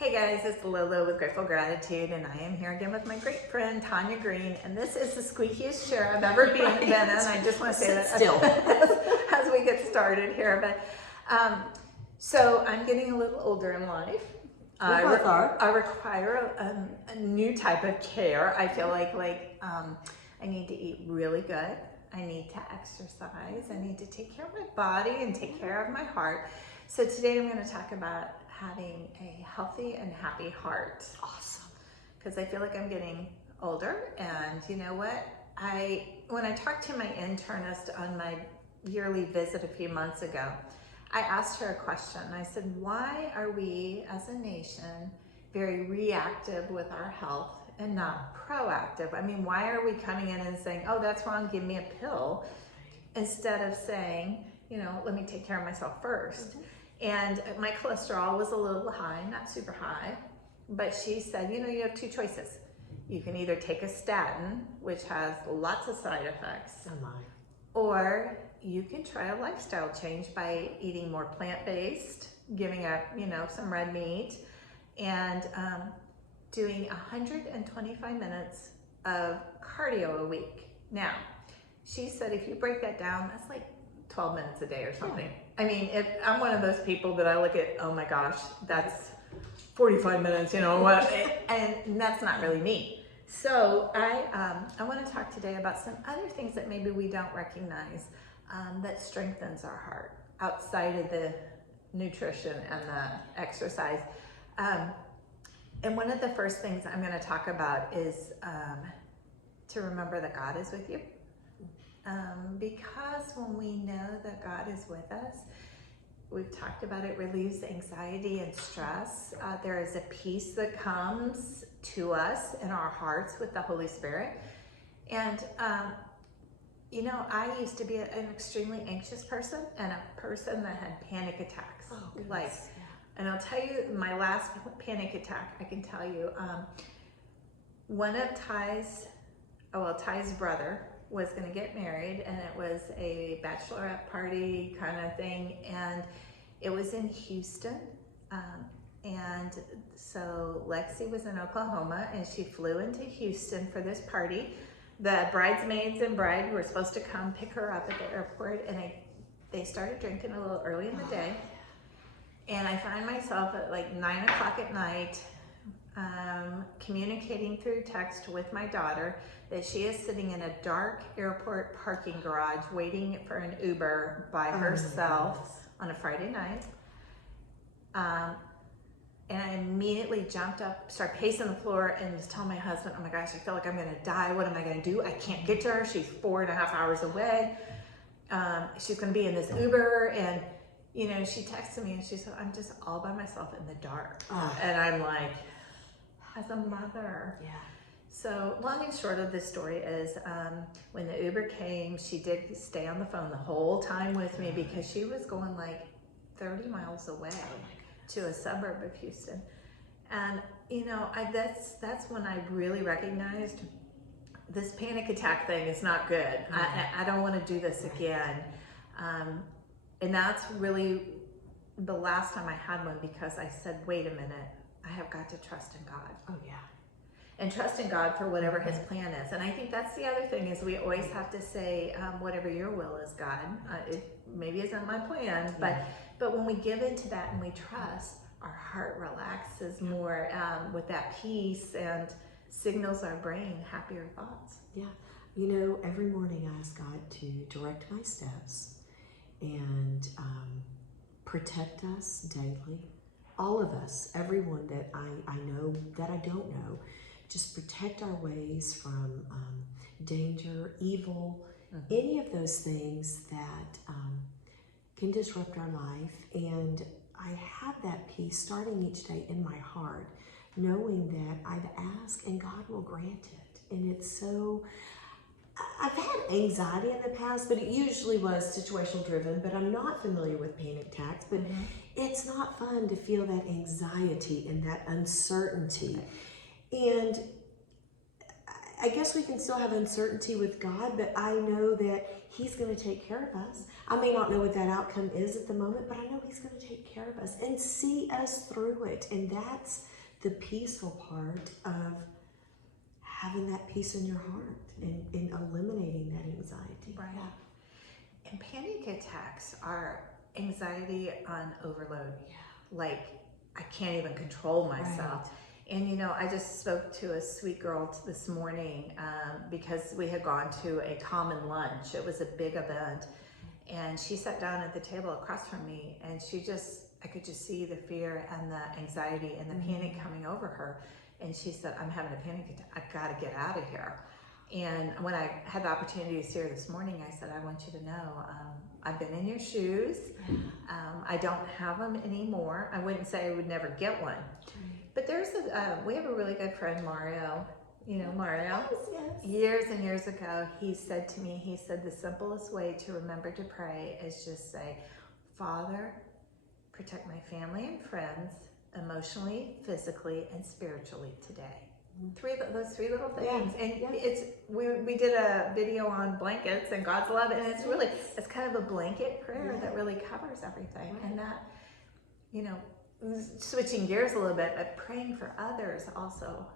Hey guys, it's LoLo with Grateful Gratitude, and I am here again with my great friend Tanya Green, and this is the squeakiest chair I've ever been in. I just want to say that still as we get started here. But so I'm getting a little older in life. I require a new type of care. I feel like I need to eat really good. I need to exercise. I need to take care of my body and take care of my heart. So today I'm going to talk about having a healthy and happy heart. Awesome. Because I feel like I'm getting older, and you know what? When I talked to my internist on my yearly visit a few months ago, I asked her a question. I said, why are we as a nation very reactive with our health and not proactive? I mean, why are we coming in and saying, oh, that's wrong, give me a pill, instead of saying, you know, let me take care of myself first. Mm-hmm. And my cholesterol was a little high, not super high, but she said, you know, you have two choices. You can either take a statin, which has lots of side effects, or you can try a lifestyle change by eating more plant-based, giving up, you know, some red meat, and doing 125 minutes of cardio a week. Now, she said if you break that down, that's like 12 minutes a day or something. Yeah. I mean, if I'm one of those people that I look at, oh my gosh, that's 45 minutes, you know what? And that's not really me. So I want to talk today about some other things that maybe we don't recognize that strengthens our heart outside of the nutrition and the exercise. And one of the first things I'm going to talk about is to remember that God is with you. Because when we know that God is with us, we've talked about it, relieves anxiety and stress. There is a peace that comes to us in our hearts with the Holy Spirit. And, you know, I used to be an extremely anxious person and a person that had panic attacks. Oh, and I'll tell you, my last panic attack, I can tell you, one of Ty's brother was going to get married, and it was a bachelorette party kind of thing, and it was in Houston, and so Lexi was in Oklahoma, and she flew into Houston for this party. The bridesmaids and bride were supposed to come pick her up at the airport, and they started drinking a little early in the day, and I find myself at like 9 o'clock at night communicating through text with my daughter that she is sitting in a dark airport parking garage waiting for an Uber by herself on a Friday night. And I immediately jumped up, started pacing the floor, and just told my husband, oh my gosh, I feel like I'm gonna die. What am I gonna do? I can't get to her. She's 4.5 hours away. She's gonna be in this Uber, and you know, she texted me and she said, I'm just all by myself in the dark. And I'm like, as a mother. Yeah. So long and short of this story is when the Uber came, she did stay on the phone the whole time with me because she was going like 30 miles away to a suburb of Houston. And you know, that's when I really recognized this panic attack thing is not good. I don't want to do this again. And that's really the last time I had one, because I said, wait a minute, I have got to trust in God. Oh yeah. And trust in God for whatever his plan is. And I think that's the other thing, is we always have to say, whatever your will is, God. It maybe isn't my plan, but when we give into that and we trust, our heart relaxes more with that peace and signals our brain happier thoughts. Yeah. You know, every morning I ask God to direct my steps and protect us daily. All of us, everyone that I know, that I don't know, just protect our ways from danger, evil, any of those things that can disrupt our life. And I have that peace starting each day in my heart, knowing that I've asked and God will grant it. And it's so, I've had anxiety in the past, but it usually was situational driven, but I'm not familiar with panic attacks, but it's not fun to feel that anxiety and that uncertainty. And I guess we can still have uncertainty with God, but I know that He's going to take care of us. I may not know what that outcome is at the moment, but I know He's going to take care of us and see us through it. And that's the peaceful part of having that peace in your heart and eliminating that anxiety. Right. And panic attacks are anxiety on overload. Yeah. Like, I can't even control myself. Right. And you know, I just spoke to a sweet girl this morning because we had gone to a common lunch. It was a big event. And she sat down at the table across from me, and I could just see the fear and the anxiety and the panic coming over her. And she said, I'm having a panic attack. I gotta get out of here. And when I had the opportunity to see her this morning, I said, I want you to know, I've been in your shoes. I don't have them anymore. I wouldn't say I would never get one. But we have a really good friend, Mario. You know Mario? Yes. Years and years ago, he said to me, the simplest way to remember to pray is just say, Father, protect my family and friends emotionally, physically, and spiritually today. Those three little things. Yeah. And we did a video on blankets and God's love, and it's kind of a blanket prayer that really covers everything. Right. And that, you know, switching gears a little bit, but praying for others also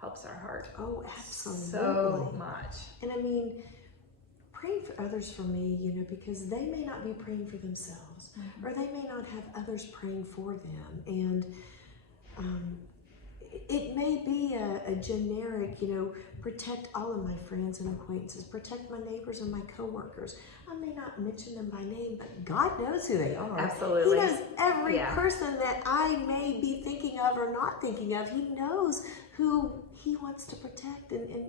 helps our heart. Oh, absolutely. So much. And I mean, praying for others for me, you know, because they may not be praying for themselves, or they may not have others praying for them. And it may be a generic, you know, protect all of my friends and acquaintances, protect my neighbors and my coworkers. I may not mention them by name, but God knows who they are. Absolutely. He knows every person that I may be thinking of or not thinking of. He knows who He wants to protect. And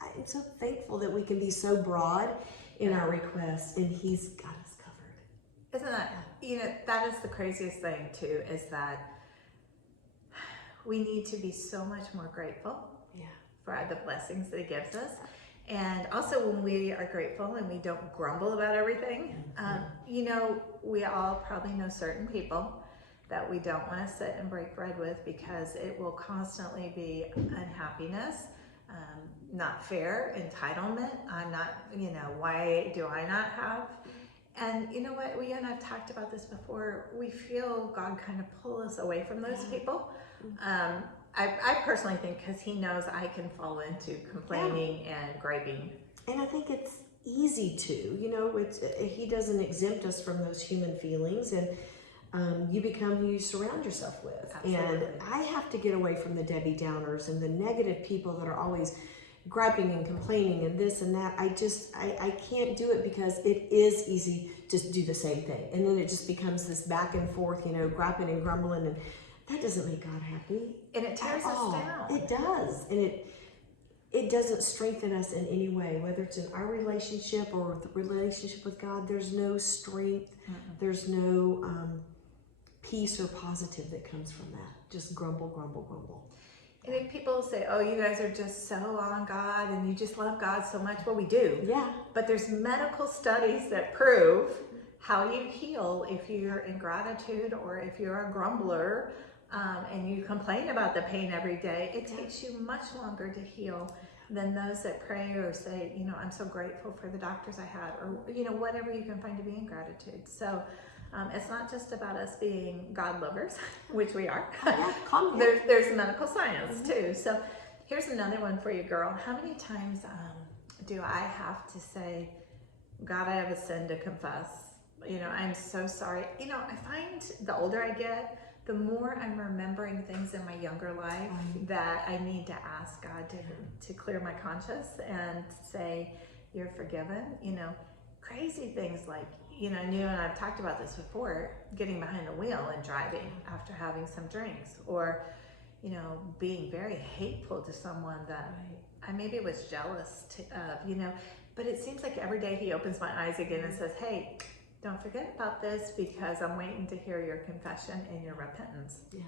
I'm so thankful that we can be so broad in our requests, and He's got us covered. Isn't that, you know, that is the craziest thing too, is that we need to be so much more grateful for the blessings that He gives us. And also when we are grateful and we don't grumble about everything, you know, we all probably know certain people that we don't want to sit and break bread with because it will constantly be unhappiness, not fair, entitlement. I'm not, you know, why do I not have? And you know what, we and I've talked about this before, we feel God kind of pull us away from those people. I personally think because He knows I can fall into complaining and griping. And I think it's easy to, you know, He doesn't exempt us from those human feelings, and you become who you surround yourself with. Absolutely. And I have to get away from the Debbie Downers and the negative people that are always griping and complaining and this and that. I can't do it because it is easy to do the same thing. And then it just becomes this back and forth, you know, griping and grumbling, and that doesn't make God happy. And it tears us down. It does. And it doesn't strengthen us in any way, whether it's in our relationship or the relationship with God. There's no strength. There's no peace or positive that comes from that. Just grumble, grumble, grumble. And if people say, oh, you guys are just so on God and you just love God so much, well, we do. Yeah. But there's medical studies that prove how you heal if you're in gratitude or if you're a grumbler and you complain about the pain every day. It takes you much longer to heal than those that pray or say, you know, I'm so grateful for the doctors I had, or, you know, whatever you can find to be in gratitude. So it's not just about us being God lovers, which we are. There's medical science too. So here's another one for you, girl. How many times do I have to say, God, I have a sin to confess? You know, I'm so sorry. You know, I find the older I get, the more I'm remembering things in my younger life that I need to ask God to clear my conscience and say, you're forgiven. You know, crazy things like, you know, you and I've talked about this before, getting behind the wheel and driving after having some drinks, or, you know, being very hateful to someone that I maybe was jealous of, you know, but it seems like every day He opens my eyes again and says, hey, don't forget about this because I'm waiting to hear your confession and your repentance. Yeah.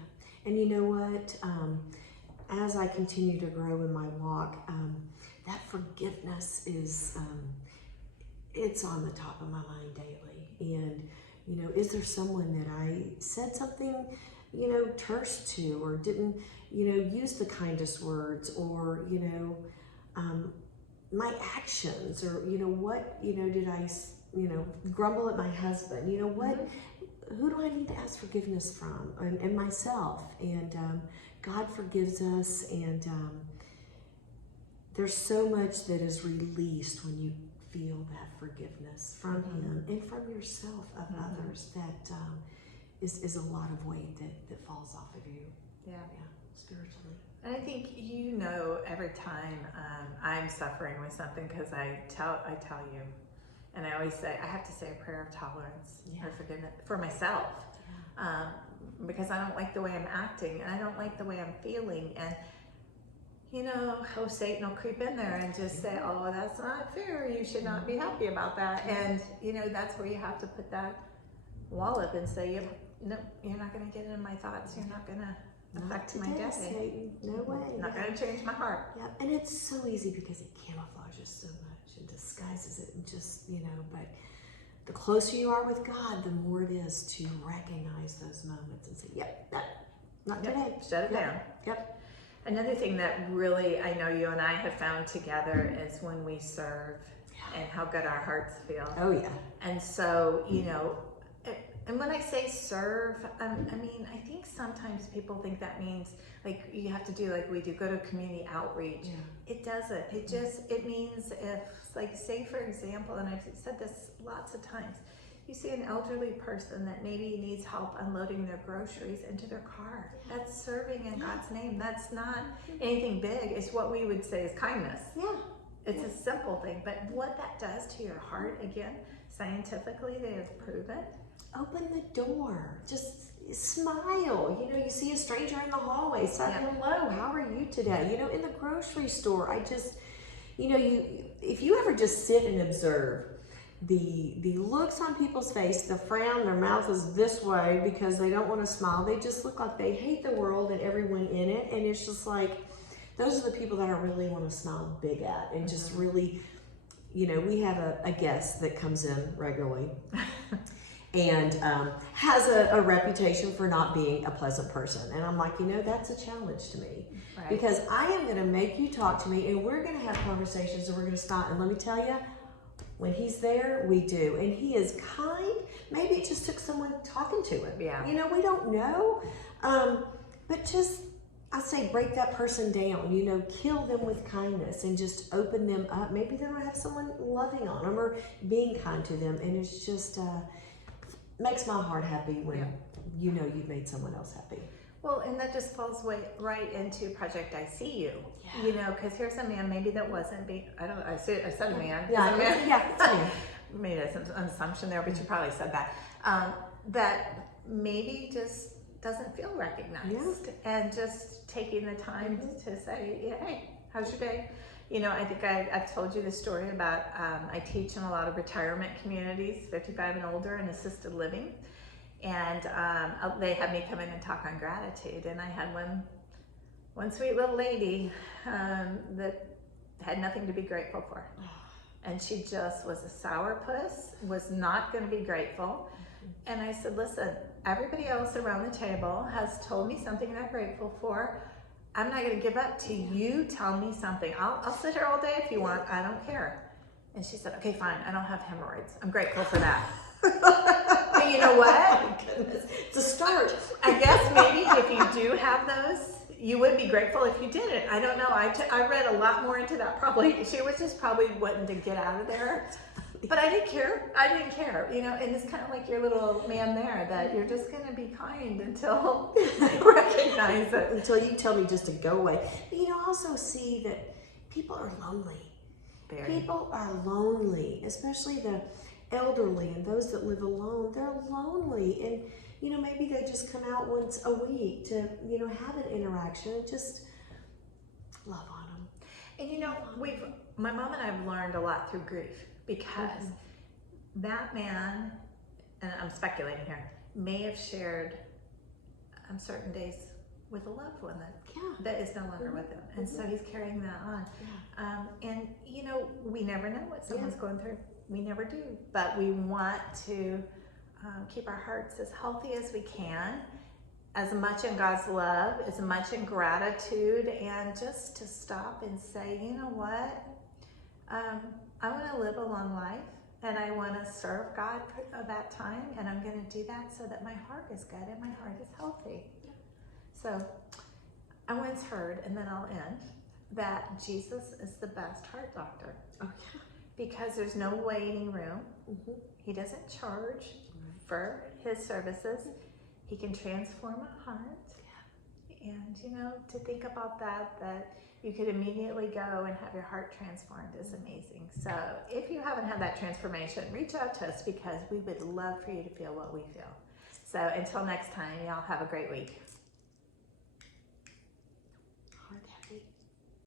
And you know what? As I continue to grow in my walk, that forgiveness is, it's on the top of my mind daily. And, you know, is there someone that I said something, you know, terse to, or didn't, you know, use the kindest words, or, you know, my actions, or what did I grumble at my husband? What who do I need to ask forgiveness from? And myself. And God forgives us, and there's so much that is released when you feel that forgiveness from Him and from yourself of others. That is a lot of weight that falls off of you. Yeah. Spiritually. And I think every time I'm suffering with something, because I tell you, and I always say I have to say a prayer of tolerance or forgiveness for myself, because I don't like the way I'm acting, and I don't like the way I'm feeling, and Satan will creep in there and just say, "Oh, that's not fair. You should not be happy about that." And that's where you have to put that wall up and say, "No, you're not going to get in my thoughts. You're not going to affect my day. Satan. No way. Not going to change my heart." Yeah, and it's so easy because it camouflages so much and disguises it, and just but the closer you are with God, the more it is to recognize those moments and say, "Yep, not today." Shut it down. Yep. Another thing that really I know you and I have found together is when we serve and how good our hearts feel. Oh yeah. And so and when I say serve, I mean, I think sometimes people think that means like you have to do like we do, go to community outreach. Yeah. It doesn't. It means if, like, say for example, and I've said this lots of times, you see an elderly person that maybe needs help unloading their groceries into their car. That's serving in God's name. That's not anything big. It's what we would say is kindness. Yeah. It's a simple thing, but what that does to your heart, again, scientifically they have proven. Open the door. Just smile. You see a stranger in the hallway. Say hello. How are you today? In the grocery store. I just, if you ever just sit and observe the looks on people's face, the frown, their mouth is this way because they don't want to smile. They just look like they hate the world and everyone in it. And it's just like, those are the people that I really want to smile big at and just really, we have a guest that comes in regularly. And has a reputation for not being a pleasant person. And I'm like, that's a challenge to me. Right. Because I am going to make you talk to me, and we're going to have conversations, and we're going to stop. And let me tell you, when he's there, we do. And he is kind. Maybe it just took someone talking to him. Yeah. We don't know. But just, I say, break that person down, kill them with kindness and just open them up. Maybe they don't have someone loving on them or being kind to them. And it's just... makes my heart happy when you've made someone else happy. Well, and that just falls right into Project I See You. Because here's a man maybe that wasn't being, I said a man. Yeah, it's a man. Made an assumption there, but you probably said that. That maybe just doesn't feel recognized. And just taking the time to say, hey, how's your day? I think I've told you the story about, I teach in a lot of retirement communities, 55 and older, and assisted living. And they had me come in and talk on gratitude. And I had one sweet little lady that had nothing to be grateful for. And she just was a sourpuss, was not going to be grateful. And I said, listen, everybody else around the table has told me something they're grateful for. I'm not going to give up till you tell me something. I'll sit here all day if you want. I don't care. And she said, okay, fine. I don't have hemorrhoids. I'm grateful for that. But you know what? Oh my goodness. It's a start. I guess maybe if you do have those, you would be grateful if you didn't. I don't know. I read a lot more into that probably. She was just probably wanting to get out of there. But I didn't care. And it's kind of like your little man there, that you're just going to be kind until you recognize it. Until you tell me just to go away. But I also see that people are lonely. Very. People are lonely, especially the elderly and those that live alone. They're lonely. And, maybe they just come out once a week to, have an interaction and just love on them. And, my mom and I have learned a lot through grief. Because that man, and I'm speculating here, may have shared on certain days with a loved one that is no longer with him. And so he's carrying that on. And, we never know what someone's going through. We never do. But we want to keep our hearts as healthy as we can as much in God's love, as much in gratitude, and just to stop and say, you know what? I want to live a long life, and I want to serve God for that time, and I'm going to do that so that my heart is good and my heart is healthy. So I once heard, and then I'll end, that Jesus is the best heart doctor. Oh, yeah. Because there's no waiting room. Mm-hmm. He doesn't charge for his services. He can transform a heart. Yeah. And you know, to think about that you could immediately go and have your heart transformed is amazing. So if you haven't had that transformation, reach out to us because we would love for you to feel what we feel. So until next time, y'all have a great week.